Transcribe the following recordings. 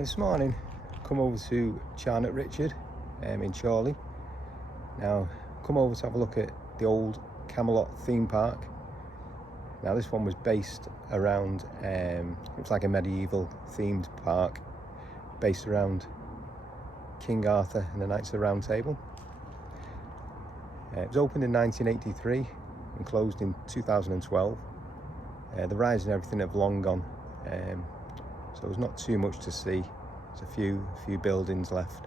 This morning, come over to Charnock Richard in Chorley. Now, come over to have a look at the old Camelot Theme Park. Now, this one was based around, it's like a medieval themed park, based around King Arthur and the Knights of the Round Table. It was opened in 1983 and closed in 2012. The rides and everything have long gone, so there's not too much to see. There's a few buildings left,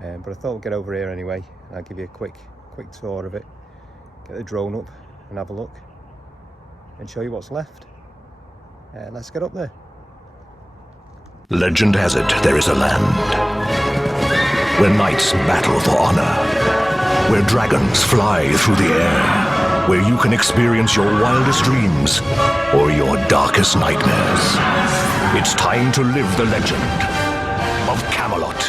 but I thought I'd get over here anyway, and I'll give you a quick tour of it, get the drone up and have a look and show you what's left. Let's get up there. Legend has it there is a land where knights battle for honor, where dragons fly through the air, where you can experience your wildest dreams or your darkest nightmares. It's time to live the legend of Camelot.